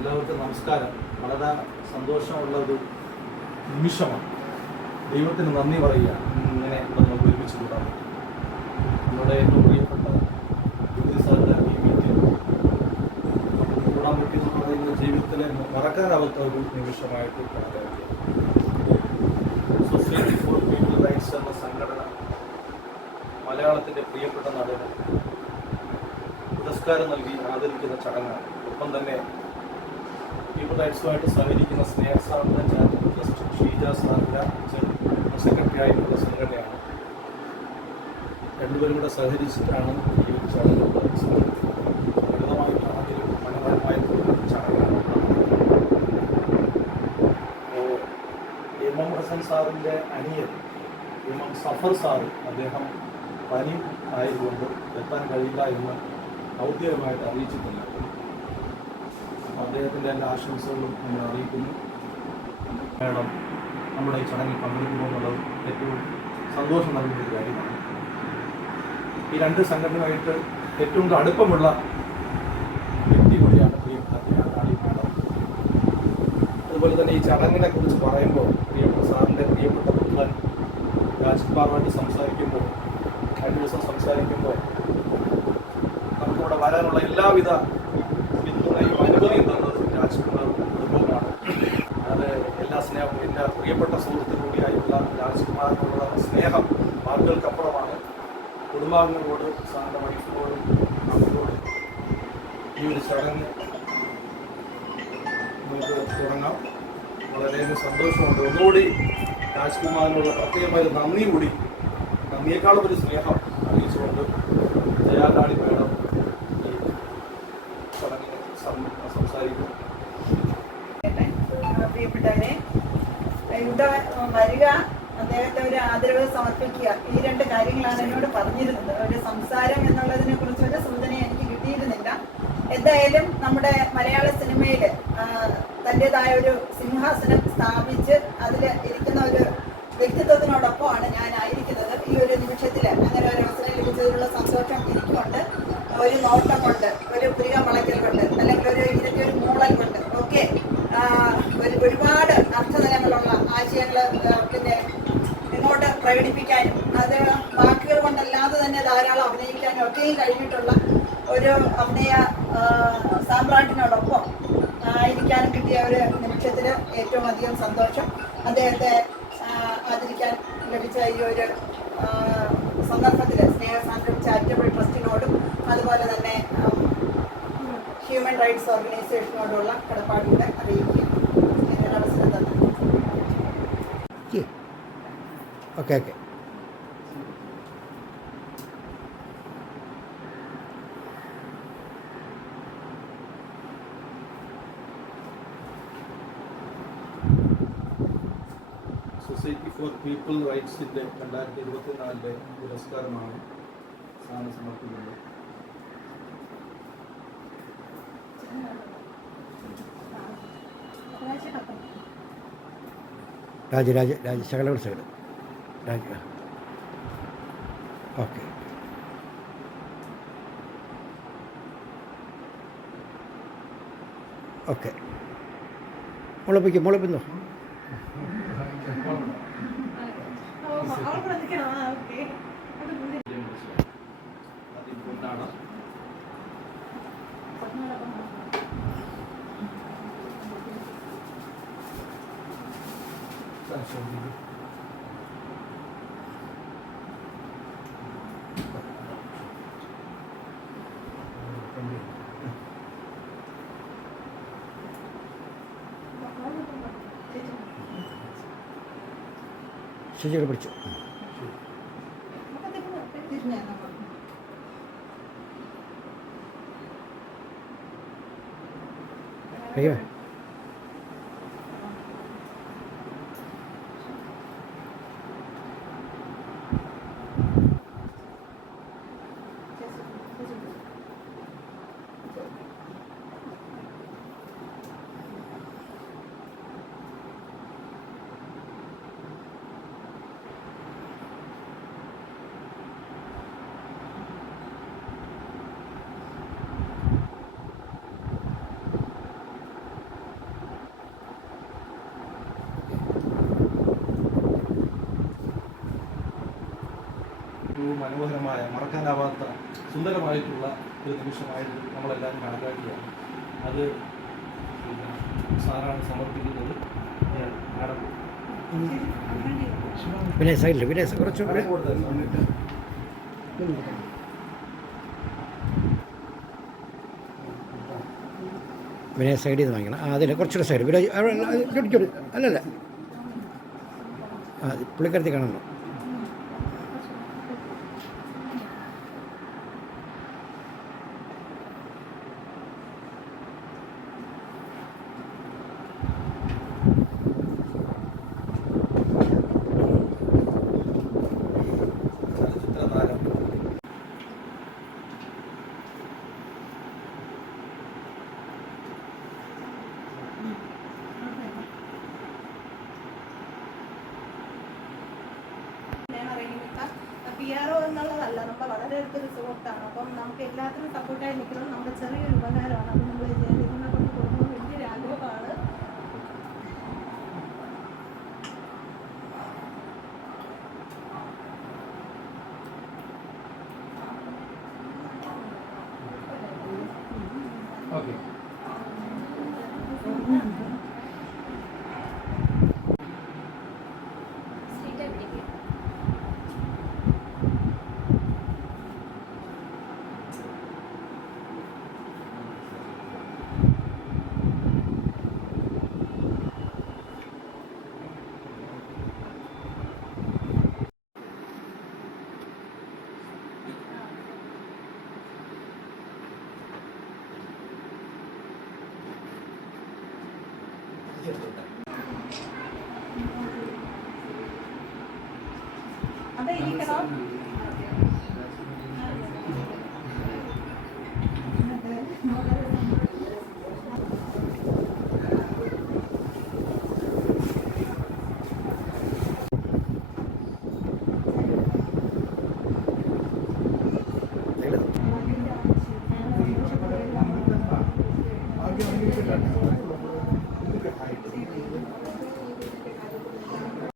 എല്ലാവർക്കും നമസ്കാരം. വളരെ സന്തോഷമുള്ള ഒരു നിമിഷമാണ്. ദൈവത്തിന് നന്ദി പറയുക. ഇങ്ങനെ നമുക്ക് ഒരുമിച്ച് കൂടാൻ പറ്റും. നമ്മുടെ ഏറ്റവും പ്രിയപ്പെട്ട സാറിൻ്റെ ഈ മീറ്റിൽ നമുക്ക് കൂടാൻ പറ്റിയെന്ന് പറയുന്നത് ജീവിതത്തിലെ മറക്കാനാവാത്ത ഒരു നിമിഷമായിട്ട് കണക്കാക്കുക. സൊസൈറ്റി ഫോർ പീപ്പിൾ റൈറ്റ്സ് എന്ന സംഘടന മലയാളത്തിൻ്റെ പ്രിയപ്പെട്ട നടന് പുരസ്കാരം നൽകി ആദരിക്കുന്ന ചടങ്ങാണ്. ഒപ്പം തന്നെ പീപ്പിൾ റൈറ്റ്സുമായിട്ട് സഹകരിക്കുന്ന സ്നേഹ സാറിൻ്റെ ചാരിറ്റബിൾ ട്രസ്റ്റ് ഷീജ സാറിൻ്റെ സെക്രട്ടറി ആയിട്ടുള്ള സംഘടനയാണ്. രണ്ടുപേരും കൂടെ സഹകരിച്ചിട്ടാണ് ഈ ഒരു ചടങ്ങ് ലളിതമായിട്ടാണ് അതിൽ മനോഹരമായിട്ടുള്ള ചടങ്ങാണ്. എം ഹസൻ സാറിൻ്റെ അനിയൻ എം സഫർ സാറ് അദ്ദേഹം പനി ആയതുകൊണ്ട് എത്താൻ കഴിയില്ല എന്ന് ഔദ്യോഗികമായിട്ട് അറിയിച്ചിട്ടില്ല. അദ്ദേഹത്തിൻ്റെ എല്ലാ ആശംസകളും നമ്മൾ അറിയിക്കുന്നു. മേഡം നമ്മുടെ ഈ ചടങ്ങിൽ പങ്കെടുക്കുന്നു എന്നുള്ളത് ഏറ്റവും സന്തോഷം നൽകുന്നൊരു കാര്യമാണ്. ഈ രണ്ട് സംഘടനയുമായിട്ട് ഏറ്റവും അടുപ്പമുള്ള വ്യക്തി കൂടിയാണ് പ്രിയപ്പെട്ട മേഡം. അതുപോലെ തന്നെ ഈ ചടങ്ങിനെ കുറിച്ച് പറയുമ്പോൾ പ്രിയപ്പെട്ട സാറിൻ്റെ പ്രിയപ്പെട്ട പുത്രൻ രാജ്കുമാറുമായിട്ട് സംസാരിക്കുമ്പോൾ കഴിഞ്ഞ ദിവസം സംസാരിക്കുമ്പോൾ നമുക്കിവിടെ വരാനുള്ള എല്ലാവിധ പിന്തുണയും അനുമതിയും തന്നത് രാജ്കുമാർ കുടുംബമാണ്. അത് എല്ലാ സ്നേഹവും എൻ്റെ പ്രിയപ്പെട്ട സുഹൃത്തു കൂടിയായുള്ള രാജ്കുമാറിനുള്ള സ്നേഹം വാക്കുകൾക്കപ്പുറമാണ്. കുടുംബാംഗങ്ങളോട് സാറിൻ്റെ വൈഫിനോടും അവരോടും ഈ ഒരു ചടങ്ങ് നമുക്ക് തുടങ്ങാം. വളരെയധികം സന്തോഷമുണ്ട്. ഒന്നുകൂടി രാജ്കുമാറിനുള്ള പ്രത്യേകമായ നന്ദി കൂടി, നന്ദിയേക്കാളും ഒരു സ്നേഹം അറിയിച്ചുകൊണ്ട് ജയാലാളി മേഡം ഈ ചടങ്ങിന് സംസാരിക്കും. പ്രിയപ്പെട്ടവരെ, ഇവിടെ വരിക, അദ്ദേഹത്തെ ഒരു ആദരവ് സമർപ്പിക്കുക, ഈ രണ്ട് കാര്യങ്ങളാണ് എന്നോട് പറഞ്ഞിരുന്നത്. ഒരു സംസാരം എന്നുള്ളതിനെ കുറിച്ച് ഒരു സൂചന എനിക്ക് കിട്ടിയിരുന്നില്ല. എന്തായാലും നമ്മുടെ മലയാള സിനിമയിൽ തൻ്റെതായ ഒരു സിംഹാസനം സ്ഥാപിച്ച് അതിൽ ഇരിക്കുന്ന ഒരു വ്യക്തിത്വത്തിനോടൊപ്പമാണ് ഞാനായിരിക്കുന്നത്. ഈ ഒരു നിമിഷത്തിൽ അങ്ങനെ ഒരു അവസരം ലഭിച്ചതിലുള്ള സന്തോഷം എനിക്കുണ്ട്. ഒരു നോട്ടം കൊണ്ട്, ഒരു പുരിക വളയ്ക്കൽ കൊണ്ട്, അല്ലെങ്കിൽ ഒരു ഇതിൻ്റെ മൂളൽ കൊണ്ട് ഒക്കെ ഒരുപാട് അർത്ഥതലങ്ങളുള്ള ആശയങ്ങൾ പിന്നെ ഇങ്ങോട്ട് പ്രകടിപ്പിക്കാനും അത് വാക്കുകൾ കൊണ്ടല്ലാതെ തന്നെ ധാരാളം അഭിനയിക്കാനും ഒക്കെയും കഴിഞ്ഞിട്ടുള്ള ഒരു അഭിനയ സാമ്രാട്ടിനോടൊപ്പം ആയിരിക്കാനും കിട്ടിയ ഒരു നിമിഷത്തിൽ ഏറ്റവും അധികം സന്തോഷം. അദ്ദേഹത്തെ ആദരിക്കാൻ ലഭിച്ച ഈ ഒരു സന്ദർഭത്തിൽ സ്നേഹസാന്ദ്രം ചാരിറ്റബിൾ ട്രസ്റ്റിനോടും അതുപോലെ തന്നെ ഹ്യൂമൻ റൈറ്റ്സ് ഓർഗനൈസേഷനോടുള്ള കടപ്പാടുകൂടെ അറിയിക്കുക. ഇതിനൊരു അവസരം തന്നെ. Okay okay. Society for people റൈറ്റ്സിൻ്റെ 2024 പുരസ്കാരമാണ് സാറിന് സമർപ്പിക്കുന്നത്. ശകലം ഓക്കെ. ഓക്കെ, മുളപ്പിന്നോ. ശരിയാണ്, പിടിച്ചു. അയ്യോ, ധന്യമായിട്ടുള്ള ഒരു നിമിഷമായിട്ട് നമ്മളെല്ലാവരും കണക്കാക്കിയാണ്. അത് പിന്നെ സാറാണ് സമർപ്പിക്കുന്നത്. മാഡം പിന്നെ സൈഡിൽ പിന്നെ കുറച്ച് പിന്നെ സൈഡിൽ നിന്ന് വാങ്ങിക്കണം. അതിൽ കുറച്ചുകൂടെ സൈഡ് പിന്നെ അല്ലല്ല പുള്ളിക്കരത്തി കാണണം. ചലച്ചിത്ര താരം PRO എന്നുള്ളതല്ല, നമ്മൾ വളരെ അടുത്തൊരു സുഹൃത്താണ്. അപ്പം നമുക്ക് എല്ലാത്തിനും സപ്പോർട്ടായി നിൽക്കുന്നത് നമ്മുടെ ചെറിയൊരു ഉപകാരമാണ്. അത് നമ്മൾ ഇതിനെ കൊണ്ട് കൊടുക്കുന്നത് വലിയൊരു ആഗ്രഹമാണ്. ഓക്കെ. അത് ഇരിക്കണം.